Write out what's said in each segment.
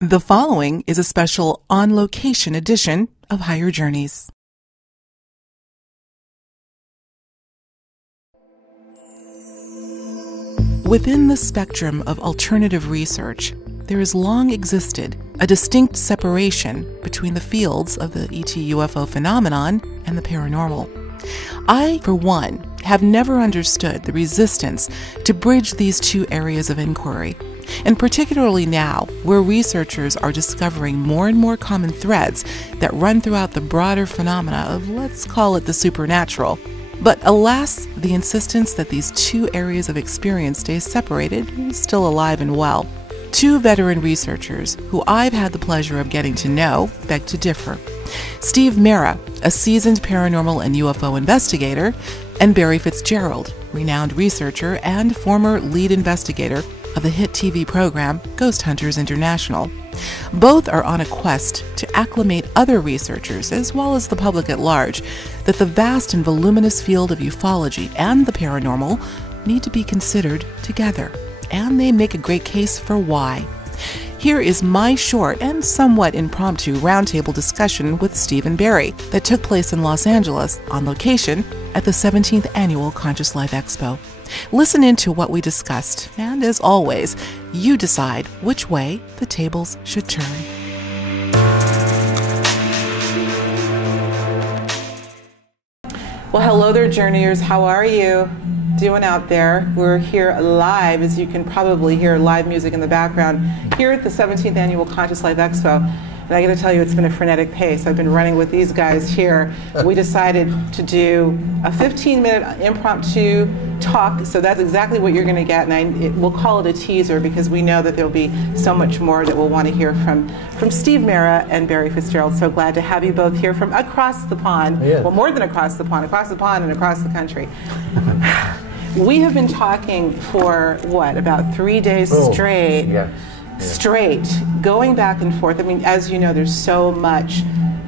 The following is a special on-location edition of Higher Journeys. Within the spectrum of alternative research, there has long existed a distinct separation between the fields of the ET UFO phenomenon and the paranormal. I, for one, have never understood the resistance to bridge these two areas of inquiry, and particularly now, where researchers are discovering more and more common threads that run throughout the broader phenomena of, let's call it, the supernatural. But alas, the insistence that these two areas of experience stay separated is still alive and well. Two veteran researchers, who I've had the pleasure of getting to know, beg to differ. Steve Mera, a seasoned paranormal and UFO investigator, and Barry Fitzgerald, renowned researcher and former lead investigator of the hit TV program Ghost Hunters International. Both are on a quest to acclimate other researchers, as well as the public at large, that the vast and voluminous field of ufology and the paranormal need to be considered together, and they make a great case for why. Here is my short and somewhat impromptu roundtable discussion with Steve and Barry that took place in Los Angeles on location at the 17th Annual Conscious Life Expo. Listen in to what we discussed, and as always, you decide which way the tables should turn. Well, hello there, journeyers. How are you doing out there? We're here live, as you can probably hear live music in the background, here at the 17th Annual Conscious Life Expo. And I got to tell you, it's been a frenetic pace. I've been running with these guys here. We decided to do a 15-minute impromptu talk, so that's exactly what you're going to get, and we'll call it a teaser because we know that there'll be so much more that we'll want to hear from Steve Mera and Barry Fitzgerald. So glad to have you both here from across the pond. Yeah. Well, more than across the pond and across the country. We have been talking for, what, about 3 days straight? Yeah. Straight, going back and forth. I mean, as you know, there's so much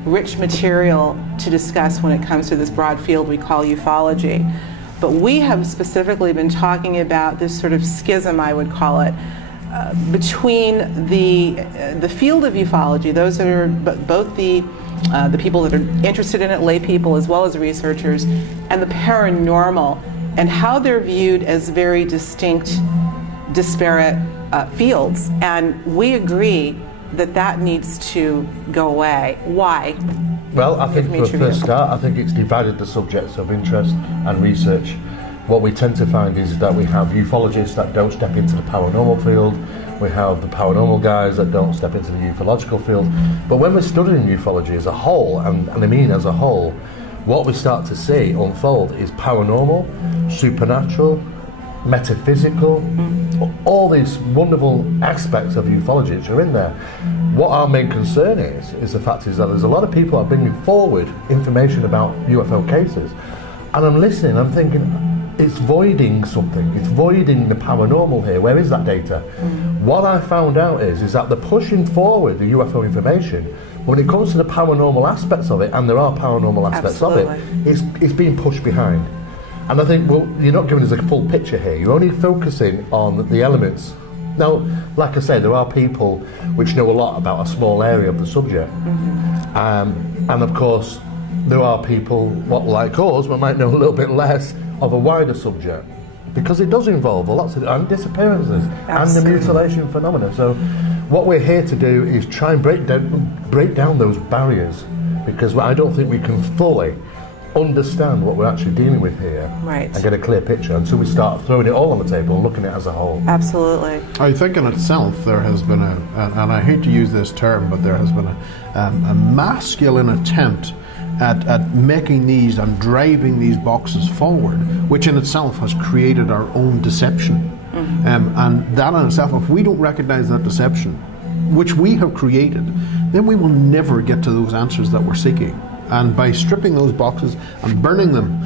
rich material to discuss when it comes to this broad field we call ufology. But we have specifically been talking about this sort of schism, I would call it, between the field of ufology, those that are both the people that are interested in it, lay people as well as researchers, and the paranormal, and how they're viewed as very distinct, disparate fields. And we agree that that needs to go away. Why? Well, I think for a first start, I think it's divided the subjects of interest and research. What we tend to find is that we have ufologists that don't step into the paranormal field, we have the paranormal guys that don't step into the ufological field. But when we're studying ufology as a whole, and I mean as a whole, what we start to see unfold is paranormal, supernatural, metaphysical, all these wonderful aspects of ufology which are in there. What our main concern is the fact is that there's a lot of people that are bringing forward information about UFO cases, and I'm listening, I'm thinking, it's voiding something, it's voiding the paranormal here. Where is that data? What I found out is that they're pushing forward the UFO information. When it comes to the paranormal aspects of it, and there are paranormal aspects of it, it's being pushed behind. And I think, well, you're not giving us a full picture here. You're only focusing on the elements. Now, like I said, there are people which know a lot about a small area of the subject. And of course, there are people, what like us, but might know a little bit less of a wider subject. Because it does involve lots of disappearances and the mutilation phenomena. So what we're here to do is try and break down those barriers, because I don't think we can fully understand what we're actually dealing with here, and get a clear picture until we start throwing it all on the table and looking at it as a whole. Absolutely. I think in itself there has been and I hate to use this term, but there has been a masculine attempt at making these and driving these boxes forward, which in itself has created our own deception. And that in itself, if we don't recognize that deception, which we have created, then we will never get to those answers that we're seeking. And by stripping those boxes and burning them,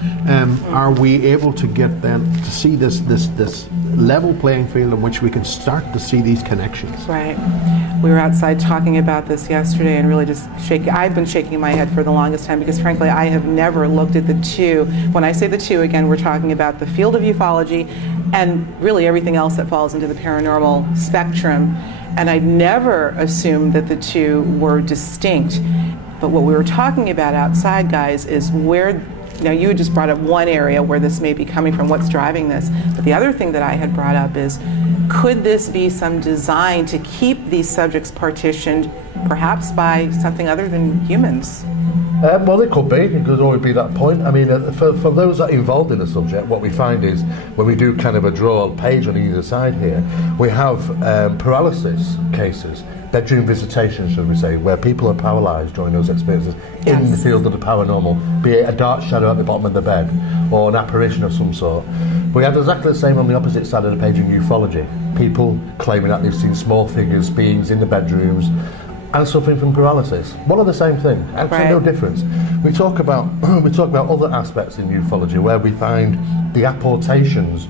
are we able to get then to see this level playing field in which we can start to see these connections? Right. We were outside talking about this yesterday and really just shaking. I've been shaking my head for the longest time because frankly I have never looked at the two. When I say the two, again, we're talking about the field of ufology and really everything else that falls into the paranormal spectrum. And I'd never assumed that the two were distinct. But what we were talking about outside, guys, is where, now you had just brought up one area where this may be coming from, what's driving this. But the other thing that I had brought up is, could this be some design to keep these subjects partitioned, perhaps by something other than humans? Well, it could be. It could always be that point. I mean, for those that are involved in the subject, what we find is when we do kind of a draw page on either side here, we have paralysis cases, bedroom visitations, should we say, where people are paralysed during those experiences in the field of the paranormal, be it a dark shadow at the bottom of the bed or an apparition of some sort. We had exactly the same on the opposite side of the page in ufology. People claiming that they've seen small figures, beings in the bedrooms, and suffering from paralysis. One of the same thing, actually no difference. We talk about other aspects in ufology where we find the apportations,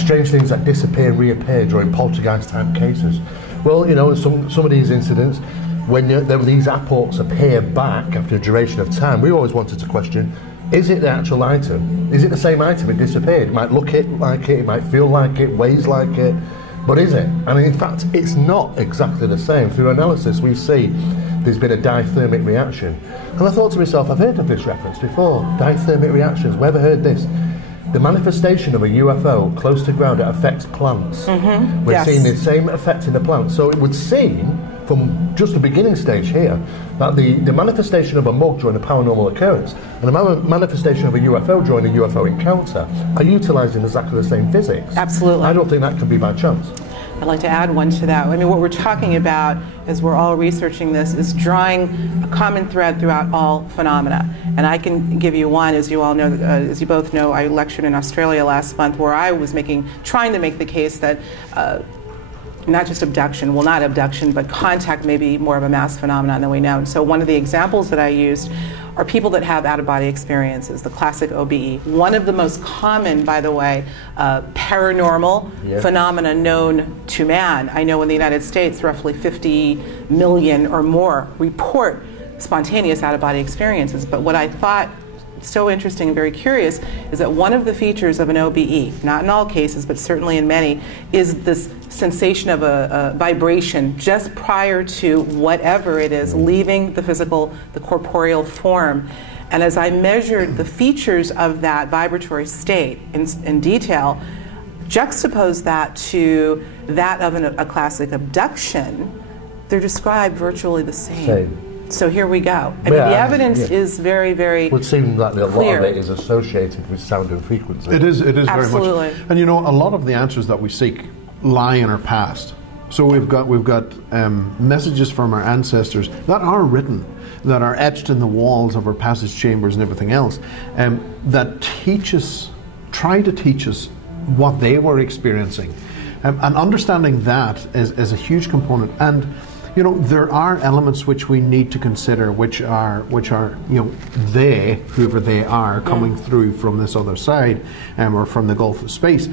strange things that disappear and reappear during poltergeist type cases. Well, you know, some of these incidents, when these apports appear back after a duration of time, we always wanted to question, is it the actual item? Is it the same item? It disappeared. It might look like it might feel like it, weighs like it. But is it? And in fact, it's not exactly the same. Through analysis, we see there's been a dithermic reaction. And I thought to myself, I've heard of this reference before, dithermic reactions. Where have I heard this? The manifestation of a UFO close to ground, it affects plants. We're seeing the same effect in the plants. So it would seem, from just the beginning stage here, that the manifestation of a mug during a paranormal occurrence and the manifestation of a UFO during a UFO encounter are utilising exactly the same physics. Absolutely. I don't think that can be by chance. I'd like to add one to that. I mean, what we're talking about as we're all researching this is drawing a common thread throughout all phenomena. And I can give you one, as you all know, as you both know, I lectured in Australia last month where I was trying to make the case that not just abduction, well, not abduction, but contact may be more of a mass phenomenon than we know. And so one of the examples that I used are people that have out-of-body experiences, the classic OBE. One of the most common, by the way, paranormal phenomena known to man. I know in the United States, roughly 50 million or more report spontaneous out-of-body experiences. But what I thought so interesting and very curious is that one of the features of an OBE, not in all cases, but certainly in many, is this sensation of a vibration just prior to whatever it is leaving the physical, the corporeal form. And as I measured the features of that vibratory state in detail, juxtapose that to that of a classic abduction, they're described virtually the same. So here we go. I mean, the evidence is very, very clear. It would seem that a lot of it is associated with sound and frequency. It is very Absolutely. much. And you know, a lot of the answers that we seek lie in our past. So we've got messages from our ancestors that are written, that are etched in the walls of our passage chambers and everything else, that try to teach us what they were experiencing. And understanding that is a huge component. And you know, there are elements which we need to consider, which are you know, they, whoever they are, coming through from this other side, or from the Gulf of space.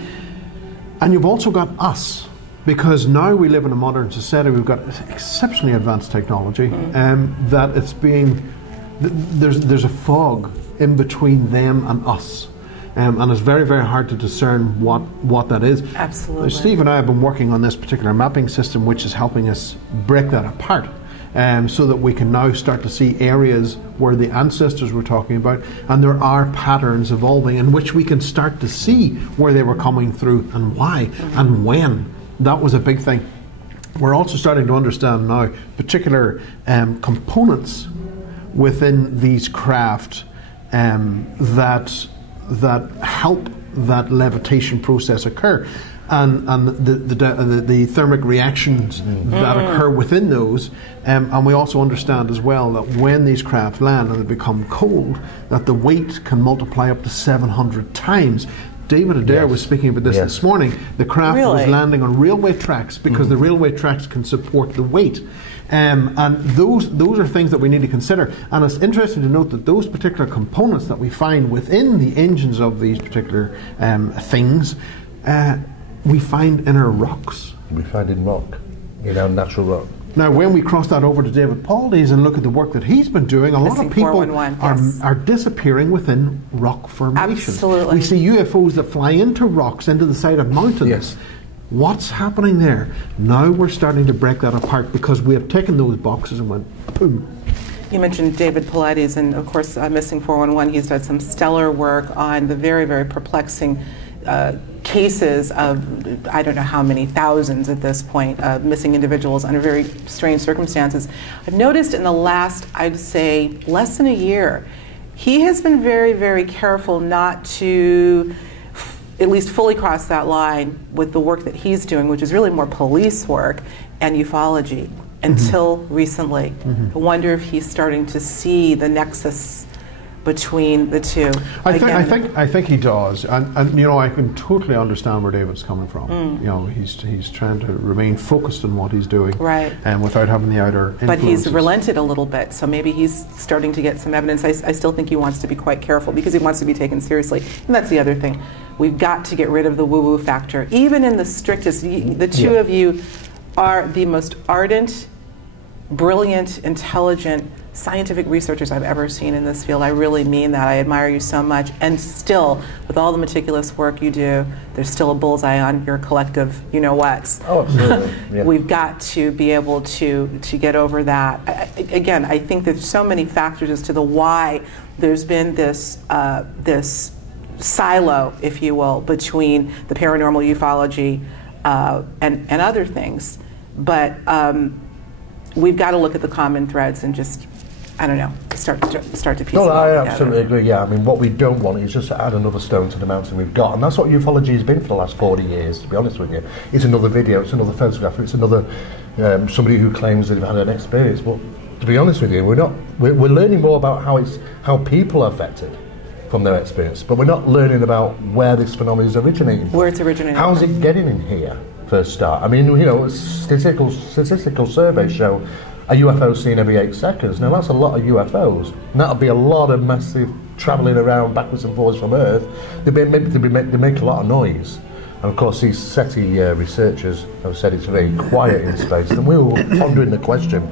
And you've also got us, because now we live in a modern society. We've got exceptionally advanced technology, that it's being there's a fog in between them and us. And it's very, very hard to discern what that is. Absolutely. Steve and I have been working on this particular mapping system, which is helping us break that apart, so that we can now start to see areas where the ancestors were talking about, and there are patterns evolving in which we can start to see where they were coming through and why and when. That was a big thing. We're also starting to understand now particular components within these craft that help that levitation process occur, and the thermic reactions that occur within those, and we also understand as well that when these craft land and they become cold, that the weight can multiply up to 700 times. David Adair was speaking about this morning. The craft was landing on railway tracks because the railway tracks can support the weight. And those are things that we need to consider. And it's interesting to note that those particular components that we find within the engines of these particular things, we find in our rocks. We find in rock, in our natural rock. Now, when we cross that over to David Pauldys and look at the work that he's been doing, a lot of people are disappearing within rock formations. Absolutely. We see UFOs that fly into rocks, into the side of mountains. What's happening there? Now we're starting to break that apart because we have taken those boxes and went, boom. You mentioned David Paulides, and of course, Missing 411. He's done some stellar work on the very, very perplexing cases of, I don't know how many thousands at this point, of missing individuals under very strange circumstances. I've noticed in the last, I'd say, less than a year, he has been very, very careful not to at least fully cross that line with the work that he's doing, which is really more police work and ufology, until recently. I wonder if he's starting to see the nexus between the two. I think he does, and you know, I can totally understand where David's coming from. You know, he's trying to remain focused on what he's doing, right, and without having the outer influences. But he's relented a little bit, so maybe he's starting to get some evidence. I still think he wants to be quite careful because he wants to be taken seriously, and that's the other thing. We've got to get rid of the woo-woo factor, even in the strictest. The two of you are the most ardent, brilliant, intelligent, scientific researchers I've ever seen in this field. I really mean that. I admire you so much. And still, with all the meticulous work you do, there's still a bullseye on your collective you-know-whats. Oh, absolutely. Yeah. We've got to be able to get over that. Again, I think there's so many factors as to the why there's been this, this silo, if you will, between the paranormal ufology and other things. But we've got to look at the common threads and just, I don't know, start to piece it all together. I absolutely agree, yeah. I mean, what we don't want is just to add another stone to the mountain we've got. And that's what ufology has been for the last 40 years, to be honest with you. It's another video, it's another photograph, it's another somebody who claims they've had an experience. But to be honest with you, we're learning more about how people are affected from their experience. But we're not learning about where this phenomenon is originating from. Where it's originating from. How's it getting in here, for a start? I mean, you know, statistical surveys show a UFO seen every 8 seconds. Now that's a lot of UFOs. And that'll be a lot of massive travelling around backwards and forwards from Earth. They make a lot of noise. And of course these SETI researchers have said it's very quiet in space. And we were pondering the question,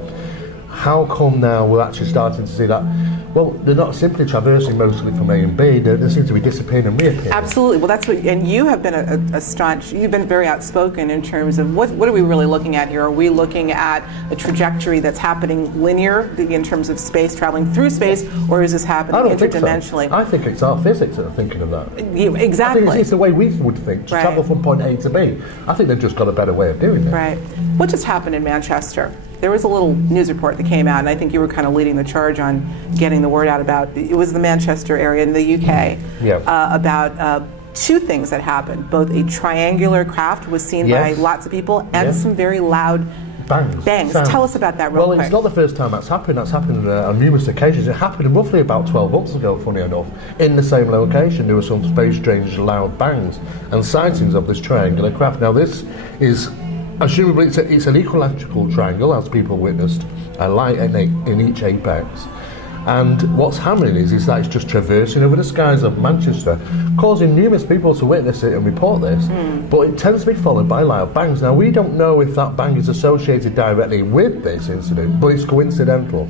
how come now we're actually starting to see that? Well, they're not simply traversing mostly from A and B, they seem to be disappearing and reappearing. Absolutely. Well, that's what, and you have been a staunch, you've been very outspoken in terms of what are we really looking at here? Are we looking at a trajectory that's happening linear in terms of space, traveling through space, or is this happening interdimensionally? I think it's our physics that are thinking of that. Exactly. I think it's the way we would think, to travel from point A to B. I think they've just got a better way of doing it. Right. What just happened in Manchester? There was a little news report that came out, and I think you were kind of leading the charge on getting the word out about, it was the Manchester area in the UK, about 2 things that happened. Both a triangular craft was seen by lots of people, and some very loud bangs. Tell us about that real quick. Well, it's not the first time that's happened. That's happened on numerous occasions. It happened roughly about 12 months ago, funny enough. In the same location, there were some very strange loud bangs and sightings of this triangular craft. Now, this is, assumably, it's an equilateral triangle, as people witnessed, a light in each apex. And what's happening is that it's just traversing over the skies of Manchester, causing numerous people to witness it and report this. But it tends to be followed by loud bangs. Now, we don't know if that bang is associated directly with this incident, but it's coincidental.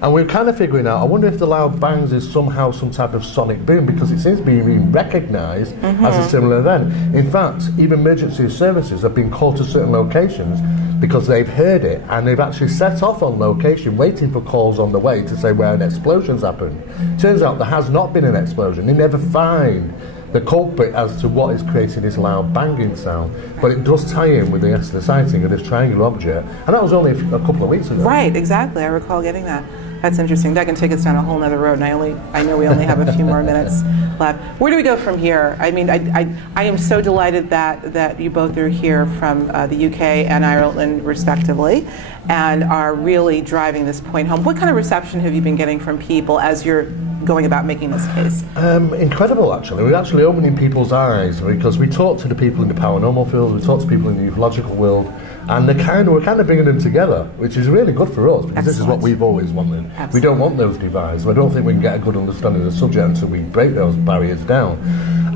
And we're kind of figuring out, I wonder if the loud bangs is somehow some type of sonic boom, because it seems to be being recognised as a similar event. In fact, even emergency services have been called to certain locations because they've heard it, and they've actually set off on location waiting for calls on the way to say where an explosion's happened. Turns out there has not been an explosion. They never find the culprit as to what is creating this loud banging sound, but it does tie in with the sighting of this triangular object, and that was only a couple of weeks ago. Right, exactly. I recall getting that. That's interesting. That can take us down a whole other road, and I know we only have a few more minutes left. Where do we go from here? I mean, I am so delighted that you both are here from the UK and Ireland, respectively, and are really driving this point home. What kind of reception have you been getting from people as you're going about making this case? Incredible, actually. We're actually opening people's eyes, because we talk to the people in the paranormal field, we talk to people in the ufological world, and we're kind of bringing them together, which is really good for us, because this is what we've always wanted. Absolutely. We don't want those divides. I don't think we can get a good understanding of the subject until we break those barriers down.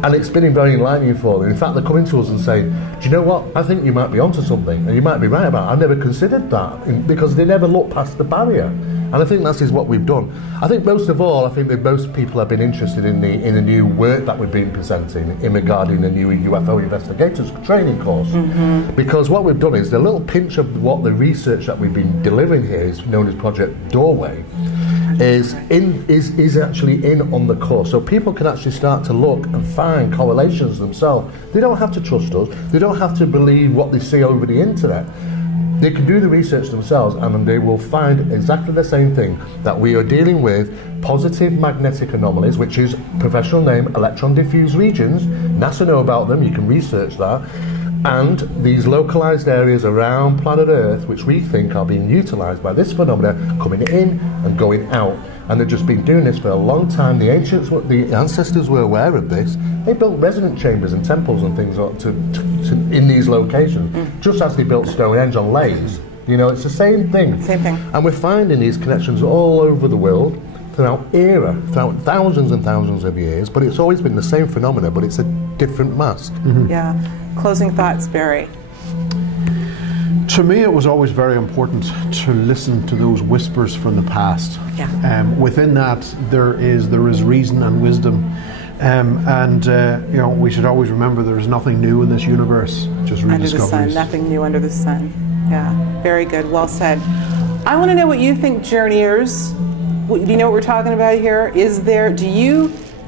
And it's been very enlightening for them. In fact, they're coming to us and saying, do you know what, I think you might be onto something, and you might be right about it. I never considered that, because they never look past the barrier. And I think that is what we've done. I think most of all, I think that most people have been interested in the new work that we've been presenting in regarding the new UFO investigators training course. Because what we've done is a little pinch of what the research that we've been delivering here is known as Project Doorway. Is actually in on the course, so people can actually start to look and find correlations themselves. They don't have to trust us. They don't have to believe what they see over the internet. They can do the research themselves, and they will find exactly the same thing, that we are dealing with positive magnetic anomalies, which is professional name, electron diffuse regions. NASA know about them. You can research that. And these localized areas around planet Earth, which we think are being utilized by this phenomena, coming in and going out. And they've just been doing this for a long time. The ancients, the ancestors were aware of this. They built resonant chambers and temples and things in these locations, just as they built Stonehenge on lathes. You know, it's the same thing. Same thing. And we're finding these connections all over the world, throughout thousands and thousands of years, but it's always been the same phenomena, but it's a different mask. Yeah. Closing thoughts, Barry. To me, it was always very important to listen to those whispers from the past. Yeah. Within that, there is reason and wisdom, and you know, we should always remember there is nothing new in this universe. Just rediscoveries. Under the sun, nothing new under the sun. Yeah. Very good. Well said. I want to know what you think, journeyers. Do you know what we're talking about here?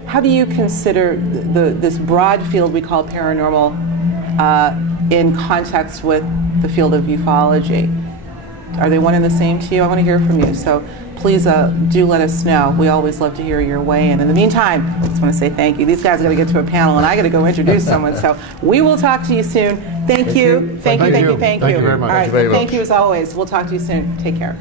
How do you consider this broad field we call paranormal in context with the field of ufology? Are they one and the same to you? I want to hear from you. So please do let us know. We always love to hear your way in. In the meantime, I just want to say thank you. These guys got to get to a panel, and I got to go introduce someone. So we will talk to you soon. Thank you. Thank you very much. All right. Thank you as always. We'll talk to you soon. Take care.